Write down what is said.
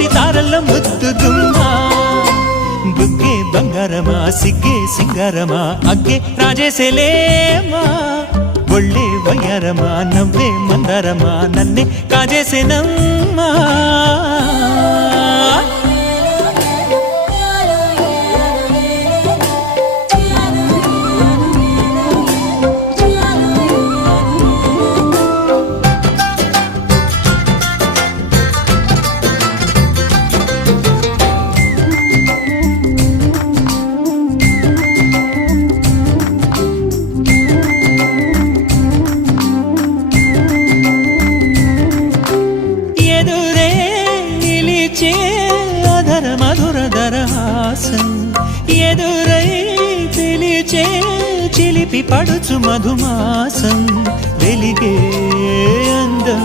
కోటి తారల్ల ముద్దు గుమ్మా బుగ్గే బంగారమా సిగ్గే సింగారమా అగ్గే రాజేసేలేమా ఒళ్ళే వయ్యారమా నవ్వే మందారమా నన్నే కాజేసేనమ్మా ఎదురై పిలిచే చిలిపి పడుచు మధుమాసం వెలిగే అందం